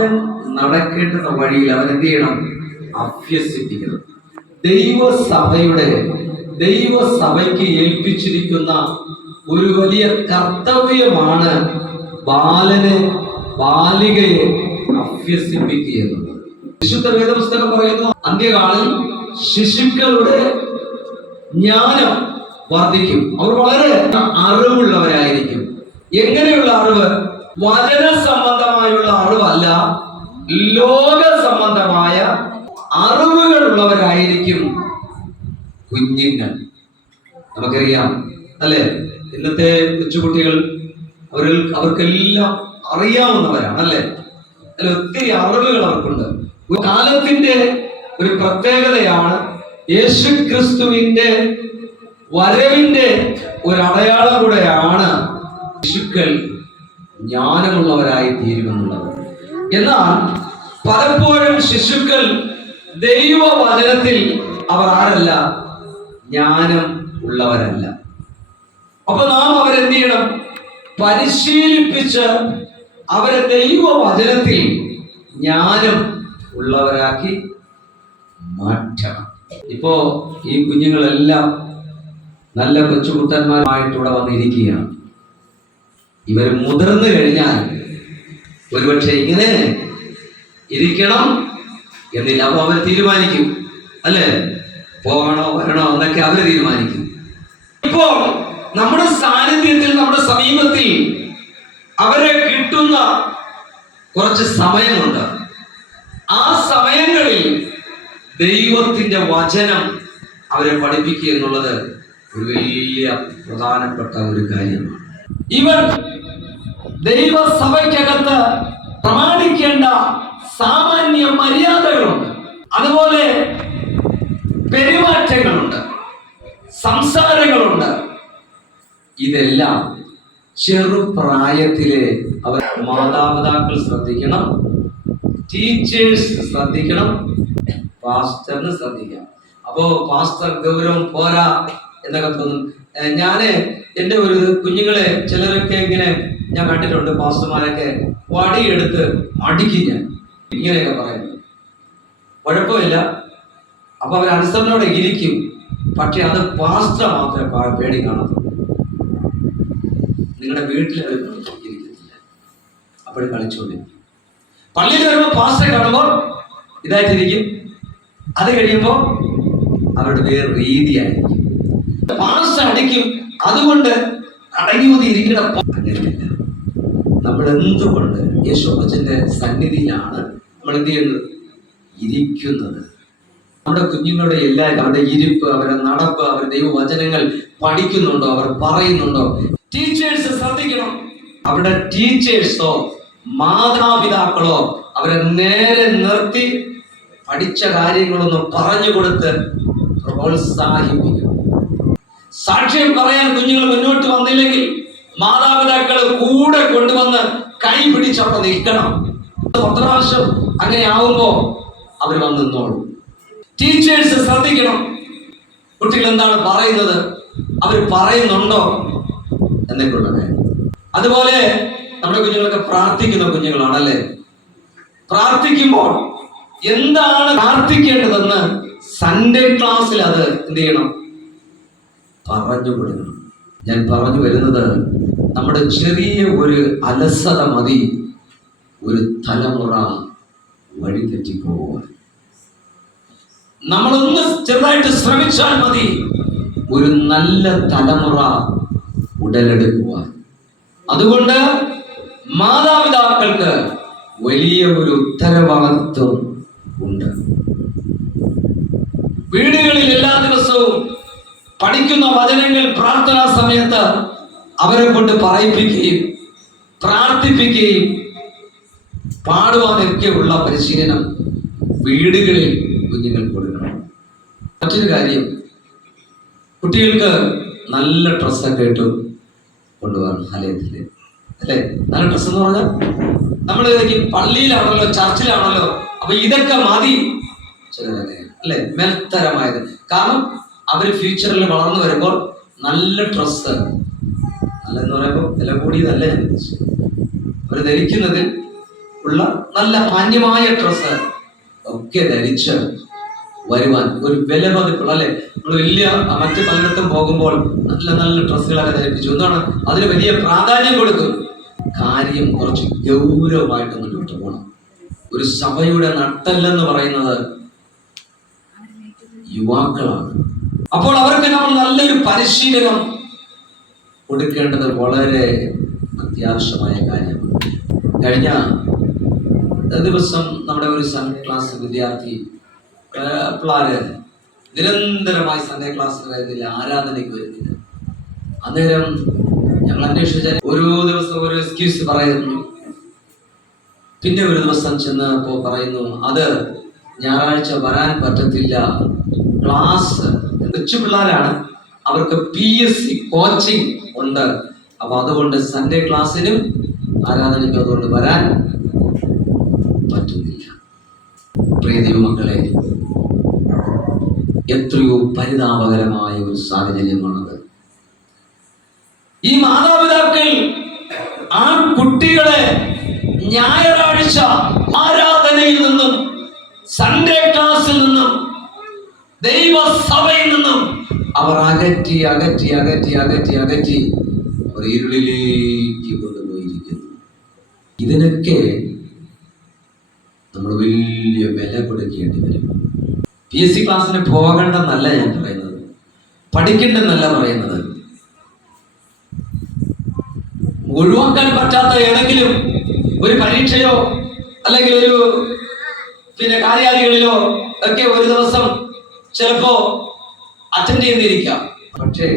ബാലൻ നടക്കേണ്ടുന്ന വഴിയിൽ അവൻ എന്ത് ചെയ്യണം? അഭ്യസിപ്പിക്കണം. ദൈവസഭയ്ക്ക് ഏൽപ്പിച്ചിരിക്കുന്ന ഒരു വലിയ കർത്തവ്യമാണ് ബാലികയെ അഭ്യസിപ്പിക്കുക എന്നുള്ളത്. വിശുദ്ധ വേദപുസ്തകം പറയുന്നു, അന്ത്യകാലം ശിശുക്കളുടെ ജ്ഞാനം വർദ്ധിക്കും. അവർ വളരെ അറിവുള്ളവരായിരിക്കും. എങ്ങനെയുള്ള അറിവ്? വചന സംബന്ധമായുള്ള അറിവല്ല, ലോക സംബന്ധമായ അറിവുകൾ ഉള്ളവരായിരിക്കും കുഞ്ഞുങ്ങൾ. നമുക്കറിയാം അല്ലെ, ഇന്നത്തെ കൊച്ചുകുട്ടികൾ അവർക്കെല്ലാം അറിയാവുന്നവരാണ് അല്ലെ. ഒത്തിരി അറിവുകൾ അവർക്കുണ്ട്. കാലത്തിന്റെ ഒരു പ്രത്യേകതയാണ് യേശുക്രിസ്തുവിന്റെ വരവിന്റെ ഒരു അടയാളം കൂടെയാണ് ശിശുക്കൾ ജ്ഞാനമുള്ളവരായി തീരുമെന്നുള്ളത്. എന്നാൽ പലപ്പോഴും ശിശുക്കൾ ദൈവവചനത്തിൽ അവർ ആരല്ല? ജ്ഞാനം ഉള്ളവരല്ല. അപ്പൊ നാം അവരെന്ത് ചെയ്യണം? പരിശീലിപ്പിച്ച് അവരെ ദൈവവചനത്തിൽ ജ്ഞാനം ഉള്ളവരാക്കി മാറ്റണം. ഇപ്പോ ഈ കുഞ്ഞുങ്ങളെല്ലാം നല്ല കൊച്ചുകുട്ടന്മാരുമായിട്ടിവിടെ വന്നിരിക്കുകയാണ്. ഇവർ മുതിർന്നു കഴിഞ്ഞാൽ ഒരുപക്ഷെ ഇങ്ങനെ ഇരിക്കണം എന്നില്ല. അപ്പൊ അവർ തീരുമാനിക്കും അല്ലേ, പോകണോ വരണോ എന്നൊക്കെ അവർ തീരുമാനിക്കും. ഇപ്പോ നമ്മുടെ സാന്നിധ്യത്തിൽ, നമ്മുടെ സമീപത്തിൽ അവരെ കിട്ടുന്ന കുറച്ച് സമയമുണ്ട്. ആ സമയങ്ങളിൽ ദൈവത്തിന്റെ വചനം അവരെ പഠിപ്പിക്കുക എന്നുള്ളത് ഒരു വലിയ പ്രധാനപ്പെട്ട ഒരു കാര്യമാണ്. ഇവർ ദൈവസഭയ്ക്കകത്ത് പ്രമാണിക്കേണ്ട സാമാന്യ മര്യാദകളുണ്ട്, അതുപോലെ പെരുമാറ്റങ്ങളുണ്ട്, സംസാരങ്ങളുണ്ട്. ഇതെല്ലാം ചെറുപ്രായത്തിലെ അവർ മാതാപിതാക്കൾ ശ്രദ്ധിക്കണം, ടീച്ചേഴ്സ് ശ്രദ്ധിക്കണം, പാസ്റ്ററിന് ശ്രദ്ധിക്കണം. അപ്പോ പാസ്റ്റർ ഗൗരവം പോരാ എന്നൊക്കെ തോന്നും. ഞാന് എൻ്റെ ഒരു കുഞ്ഞുങ്ങളെ ചിലരൊക്കെ ഇങ്ങനെ ഞാൻ കണ്ടിട്ടുണ്ട്, പാസ്റ്റർമാരൊക്കെ വടിയെടുത്ത് അടിക്കും. ഞാൻ ഇങ്ങനെയൊക്കെ പറയുന്നത് കുഴപ്പമില്ല, അപ്പൊ അവർ അനുസരണയോടെ ഇരിക്കും. പക്ഷെ അത് പാസ്റ്റർ മാത്രമേ പേടി കാണത്തുള്ളൂ. നിങ്ങളുടെ വീട്ടിൽ ഇരിക്കത്തില്ല, അപ്പോഴും കളിച്ചുകൊണ്ടിരിക്കും. പള്ളിയിൽ വരുമ്പോൾ പാസ്റ്ററെ കാണുമ്പോൾ ഇതായിട്ടിരിക്കും. അത് കഴിയുമ്പോൾ അവരുടെ വേറെ രീതിയായിരിക്കും. പാസ്റ്റർ അടിക്കും, അതുകൊണ്ട് അടങ്ങിയൂതി ഇരിക്കണം. അങ്ങനെയല്ല. നമ്മൾ എന്തുകൊണ്ട് യേശുപ്പച്ചന്റെ സന്നിധിയിലാണ് നമ്മൾ എന്ത് ചെയ്യുന്നത്? ഇരിക്കുന്നത്. നമ്മുടെ കുഞ്ഞുങ്ങളുടെ എല്ലാവരും അവരുടെ ഇരിപ്പ്, അവരുടെ നടപ്പ്, അവർ ദൈവവചനങ്ങൾ പഠിക്കുന്നുണ്ടോ, അവർ പറയുന്നുണ്ടോ? ടീച്ചേഴ്സ് ശ്രദ്ധിക്കണം. അവരുടെ ടീച്ചേഴ്സോ മാതാപിതാക്കളോ അവരെ നേരെ നിർത്തി പഠിച്ച കാര്യങ്ങളൊന്ന് പറഞ്ഞു കൊടുത്ത് പ്രോത്സാഹിപ്പിക്കണം. സാക്ഷ്യം പറയാൻ കുഞ്ഞുങ്ങൾ മുന്നോട്ട് വന്നില്ലെങ്കിൽ മാതാപിതാക്കൾ കൂടെ കൊണ്ടുവന്ന് കൈ പിടിച്ചവിടെ നിൽക്കണം. 10 പ്രാവശ്യം അങ്ങനെ ആവുമ്പോ അവർ വന്ന് നിന്നോളും. ടീച്ചേഴ്സ് ശ്രദ്ധിക്കണം. കുട്ടികൾ എന്താണ് പറയുന്നത്, അവർ പറയുന്നുണ്ടോ എന്നൊക്കെയുള്ള കാര്യം. അതുപോലെ നമ്മുടെ കുഞ്ഞുങ്ങളൊക്കെ പ്രാർത്ഥിക്കുന്ന കുഞ്ഞുങ്ങളാണല്ലേ. പ്രാർത്ഥിക്കുമ്പോൾ എന്താണ് പ്രാർത്ഥിക്കേണ്ടതെന്ന് സൺഡേ ക്ലാസ്സിൽ അത് എന്ത് ചെയ്യണം? പറഞ്ഞു കൊടുക്കണം. ഞാൻ പറഞ്ഞു വരുന്നത്, നമ്മുടെ ചെറിയ ഒരു അലസത മതി ഒരു തലമുറ വഴിതെറ്റിപ്പോവാൻ. നമ്മളൊന്ന് ചെറുതായിട്ട് ശ്രമിച്ചാൽ മതി ഒരു നല്ല തലമുറ ഉടലെടുക്കുവാൻ. അതുകൊണ്ട് മാതാപിതാക്കൾക്ക് വലിയ ഒരു ഉത്തരവാദിത്വം ഉണ്ട്. വീടുകളിൽ എല്ലാ ദിവസവും പഠിക്കുന്ന വചനങ്ങൾ പ്രാർത്ഥനാ സമയത്ത് അവരെ കൊണ്ട് പറയിപ്പിക്കുകയും പ്രാർത്ഥിപ്പിക്കുകയും പാടുവാനൊക്കെ ഉള്ള പരിശീലനം വീടുകളിൽ കുഞ്ഞുങ്ങൾ കൊടുക്കണം. മറ്റൊരു കാര്യം, കുട്ടികൾക്ക് നല്ല ഡ്രസ്സൊക്കെ ഇട്ട് കൊണ്ടുപോകണം ആലയത്തില് അല്ലെ. നല്ല ഡ്രസ്സ് എന്ന് പറഞ്ഞാൽ നമ്മൾ പള്ളിയിലാണല്ലോ, ചർച്ചിലാണല്ലോ, അപ്പൊ ഇതൊക്കെ മതി ചിലരല്ലേ അല്ലെ, മേൽത്തരമായത്. കാരണം അവര് ഫ്യൂച്ചറിൽ വളർന്നു വരുമ്പോൾ നല്ല ഡ്രസ്സ്, നല്ലെന്ന് പറയുമ്പോൾ വില കൂടിയതല്ല ഞാൻ ഉദ്ദേശിച്ചത്, അവർ ധരിക്കുന്നതിൽ ഉള്ള നല്ല മാന്യമായ ഡ്രസ്സ് ഒക്കെ ധരിച്ച് വരുവാൻ ഒരു വില മതിപ്പുള്ള അല്ലെ. നമ്മൾ വലിയ മറ്റു പലയിടത്തും പോകുമ്പോൾ നല്ല നല്ല ഡ്രസ്സുകളൊക്കെ ധരിപ്പിച്ചു. എന്താണ് അതിന് വലിയ പ്രാധാന്യം കൊടുക്കും. കാര്യം കുറച്ച് ഗൗരവമായിട്ട് മുന്നോട്ട് പോകണം. ഒരു സഭയുടെ നട്ടെല്ലെന്ന് പറയുന്നത് യുവാക്കളാണ്. അപ്പോൾ അവർക്ക് നമ്മൾ നല്ലൊരു പരിശീലനം കൊടുക്കേണ്ടത് വളരെ അത്യാവശ്യമായ കാര്യമാണ്. കഴിഞ്ഞ ദിവസം നമ്മുടെ ഒരു സൺഡേ ക്ലാസ് വിദ്യാർത്ഥി പിള്ളേര് നിരന്തരമായി സൺഡേ ക്ലാസ്സിൽ ആരാധനയ്ക്ക് വരുന്നില്ല. അന്നേരം ഞങ്ങൾ അന്വേഷിച്ചാൽ ഓരോ ദിവസം ഓരോ എക്സ്ക്യൂസ് പറയുന്നു. പിന്നെ ഒരു ദിവസം ചെന്നപ്പോൾ പറയുന്നു അത് ഞായറാഴ്ച വരാൻ പറ്റത്തില്ല, ക്ലാസ് കൊച്ചു പിള്ളേരാണ്, അവർക്ക് PSC കോച്ചിങ് ഉണ്ട്, അപ്പൊ അതുകൊണ്ട് സൺഡേ ക്ലാസ്സിനും ആരാധനയ്ക്കും അതുകൊണ്ട് വരാൻ പറ്റുന്നില്ല. പ്രിയ ദൈവമക്കളെ, എത്രയോ പരിതാപകരമായ ഒരു സാഹചര്യമാണത്. ഈ മാതാപിതാക്കൾ ആ കുട്ടികളെ ഞായറാഴ്ച ആരാധനയിൽ നിന്നും സൺഡേ ക്ലാസ്സിൽ നിന്നും ദൈവസഭയിൽ നിന്നും അവർ അകറ്റി അകറ്റി അകറ്റി അകറ്റി അകറ്റി അവർ ഇരുളിലേക്ക് കൊണ്ടുപോയിരിക്കുന്നു. ഇതിനൊക്കെ നമ്മൾ വലിയ വില കൊടുക്കേണ്ടി വരും. PSC ക്ലാസ്സിന് പോകണ്ടെന്നല്ല ഞാൻ പറയുന്നത്, പഠിക്കണ്ടെന്നല്ല പറയുന്നത്. ഒഴിവാക്കാൻ പറ്റാത്ത ഏതെങ്കിലും ഒരു പരീക്ഷയോ അല്ലെങ്കിൽ ഒരു കാര്യാദികളിലോ ഒക്കെ ഒരു ദിവസം ചിലപ്പോ അറ്റൻഡ് ചെയ്യുന്നിരിക്കാം. പക്ഷേ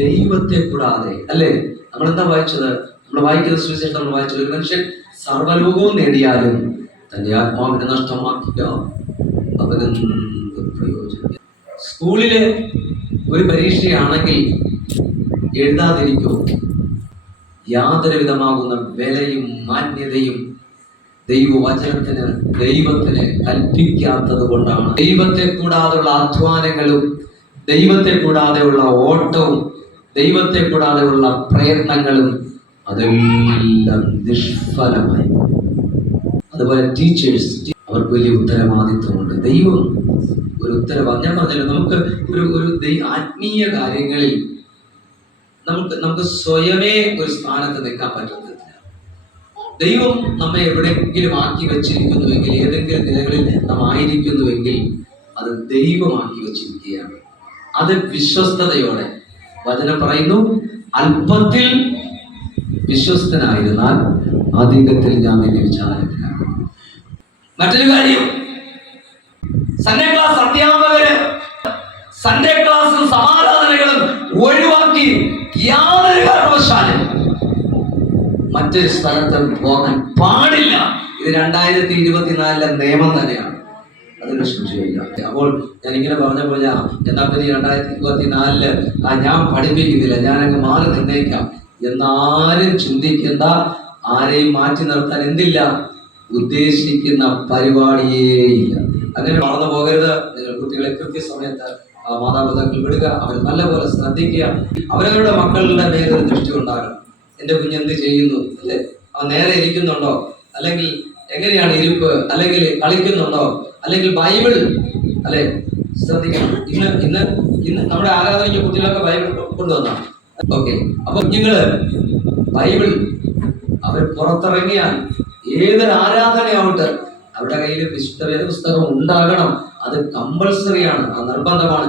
ദൈവത്തെ കൂടാതെ അല്ലേ, നമ്മളെന്താ വായിച്ചത്? നമ്മൾ വായിക്കുന്ന സുവിശേഷം നമ്മൾ വായിച്ചത് ഒരു മനുഷ്യൻ സർവ്വലോകവും നേടിയാലും തന്റെ ആത്മാവിനെ നഷ്ടമാക്കുക അവനെന്ത് പ്രയോജനം? സ്കൂളില് ഒരു പരീക്ഷയാണെങ്കിൽ എഴുതാതിരിക്കോ? യാതൊരു വിധമാകുന്ന വിലയും മാന്യതയും ദൈവത്തിന് കൽപ്പിക്കാത്തത് കൊണ്ടാണ്. ദൈവത്തെ കൂടാതെയുള്ള അധ്വാനങ്ങളും ദൈവത്തെ കൂടാതെയുള്ള ഓട്ടവും ദൈവത്തെ കൂടാതെയുള്ള പ്രയത്നങ്ങളും അതെല്ലാം നിഷ്ഫലമായി. അതുപോലെ ടീച്ചേഴ്സ്, അവർക്ക് വലിയ ഉത്തരവാദിത്വമുണ്ട്. ദൈവം ഒരു ഉത്തരവാദിത്വം, ഞാൻ പറഞ്ഞല്ലോ, നമുക്ക് ഒരു ആത്മീയ കാര്യങ്ങളിൽ നമുക്ക് സ്വയമേ ഒരു സ്ഥാനത്ത് നിൽക്കാൻ പറ്റുന്നില്ല. ദൈവം നമ്മെ എവിടെയെങ്കിലും ആക്കി വെച്ചിരിക്കുന്നുവെങ്കിൽ, ഏതെങ്കിലും നിലകളിൽ നാം ആയിരിക്കുന്നുവെങ്കിൽ അത് ദൈവമാക്കി വെച്ചിരിക്കുകയാണ്. അത് വിശ്വസ്തയോടെ വചനം പറയുന്നു, അല്പത്തിൽ വിശ്വസ്തനായിരുന്നാൽ അധികത്തിൽ ഞാൻ നിന്നെ വിചാരത്തിലാക്കും. മറ്റൊരു കാര്യം, സൺഡേ ക്ലാസ് അധ്യാപകര് സൺഡേ ക്ലാസും സമാരാധനകളും ഒഴിവാക്കി യാതൊരു കാരണവശാലും മറ്റൊരു സ്ഥലത്ത് പോകാൻ പാടില്ല. ഇത് 2024 നിയമം തന്നെയാണ്, അതിന് സംശയമില്ല. അപ്പോൾ ഞാൻ ഇങ്ങനെ പറഞ്ഞപ്പോൾ എന്നാ പിന്നെ 2024 ഞാൻ പഠിപ്പിക്കുന്നില്ല, ഞാനങ്ങ് മാറി നിന്നേക്കാം എന്നാരും ചിന്തിക്കേണ്ട. ആരെയും മാറ്റി നിർത്താൻ എന്തില്ല, ഉദ്ദേശിക്കുന്ന പരിപാടിയേ ഇല്ല. അങ്ങനെ മറന്നു പോകരുത്. നിങ്ങൾ കുട്ടികളെ കൃത്യസമയത്ത് മാതാപിതാക്കൾ വിടുക, അവർ നല്ലപോലെ ശ്രദ്ധിക്കുക. അവരവരുടെ മക്കളുടെ മേലൊരു ദൃഷ്ടി ഉണ്ടാകണം. എൻ്റെ കുഞ്ഞെന്ത് ചെയ്യുന്നു അല്ലേ, അവൻ നേരെ ഇരിക്കുന്നുണ്ടോ, അല്ലെങ്കിൽ എങ്ങനെയാണ് ഇരിപ്പ്, അല്ലെങ്കിൽ കളിക്കുന്നുണ്ടോ, അല്ലെങ്കിൽ ബൈബിൾ അല്ലെ ശ്രദ്ധിക്കണം. ഇന്ന് നമ്മുടെ ആരാധനയ്ക്ക് കുട്ടികളൊക്കെ ബൈബിൾ കൊണ്ടുവന്നാണ്. ഓക്കെ, അപ്പൊ കുഞ്ഞുങ്ങള് ബൈബിൾ അവർ പുറത്തിറങ്ങിയാൽ ഏതൊരു ആരാധനയാവട്ടെ അവരുടെ കയ്യിൽ വിശുദ്ധ വേദപുസ്തകം ഉണ്ടാകണം. അത് കമ്പൾസറിയാണ്, അത് നിർബന്ധമാണ്.